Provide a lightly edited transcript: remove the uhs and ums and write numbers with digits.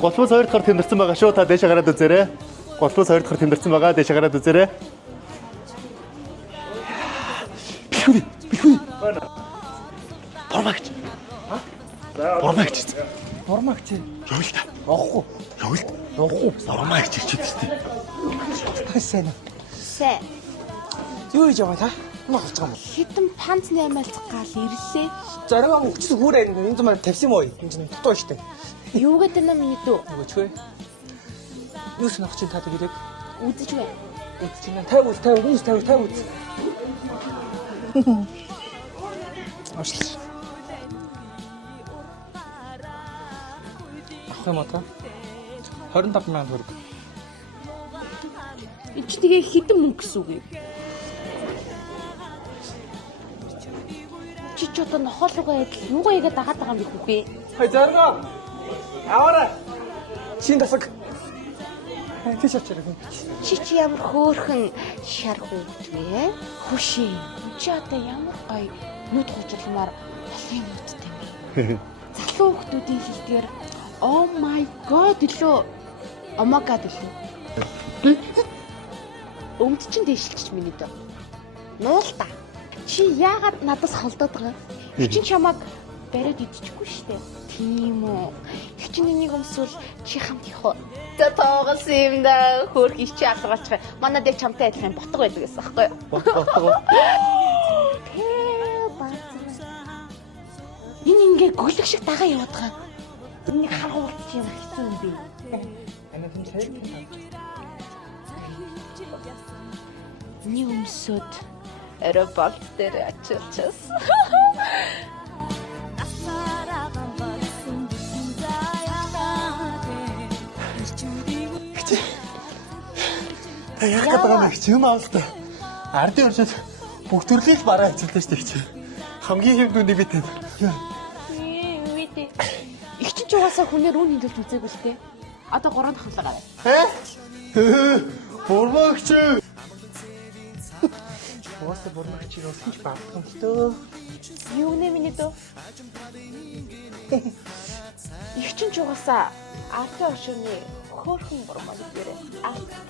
Голбус 2 дахь тэмдэрсэн байгаа шүү. Та дээшээ гараад үзээрэй. Голбус 2 дахь тэмдэрсэн байгаа. Дээшээ гараад үзээрэй. Бихүү. Бормагч. Бормагч. Бормагч. Явъя та. Явахгүй. Явахгүй. Бормагч ирчихэд шүү дээ. Сайн. Сэ. Юу хийж байгаа та? Мах болчих юм. Хитэн панц наймаалцах гал ирлээ. Зарим өгчсөн хүүрээ энэ зам тавьсан юм уу? Энэ чинь дутуу штэ. Юу гэдэг юм миний дүү? Өгчвэ. Юу сонох чинь та тэгээд Үзэж бай. үтчиэн 50 үз. Ашиг. Ах юм та. 25,000 төгрөг. Энд чи тэгээ хитэн мөнгө гэсэн үг юм. Чи ч одоо нохол руугаа адил юугаа игээд дагаад байгаа юм бэ хүүхээ? Хай зарга. Аваарай. Чин тасаг. Чи чачрах юм. Чи ямар хөөрхөн шар хүүхд вэ? Хүшээ. Чи одоо ямар гоё нүд хужирламаар олон нүдтэй юм бэ? Залуу хүүхдүүдийн хэлдгээр oh my god гэлөө. Oh my god гэлөө. Өмд чин дэвшилчих миний дөө. Нуул та. Чи яагаад надаас холдоод байгаа? Чи чамаг бариад идчихгүй штэ. Тийм үү. Чи нэг өмсвөл чи хамт их уу? Тоогоос юм да. Хөөх ич алгаалчих. Манай дэв чамтай адилхан ботго байдаг гэсэн аахгүй юу? Ботго. Энэ ингээ гөлөг шиг дагаа яваад байгаа. Энийг харгуулт чи ямар хэцүү юм бэ? Ана тийм сайн. Нэг өмсөд аэропорт дээр очилчихс. Та яг гэдэг юм их юм аавста. Ардын уршид бүх төрлийг бараа хэвчилдэ штэ чи. Хамгийн хэмдүүний бит. Мэдээ. Их ч угаасаа хүнээр үн хилж үзээгүй л те. Одоо 3 дахлаа гараа. Бормагч. Уусаа бормагчийг олсон ч баахгүй юм л дөө. Юу нэ миний дөө? Их ч угаасаа ардын уршины хөөрхөн бормаг дээрээ. Аа шүү дээ.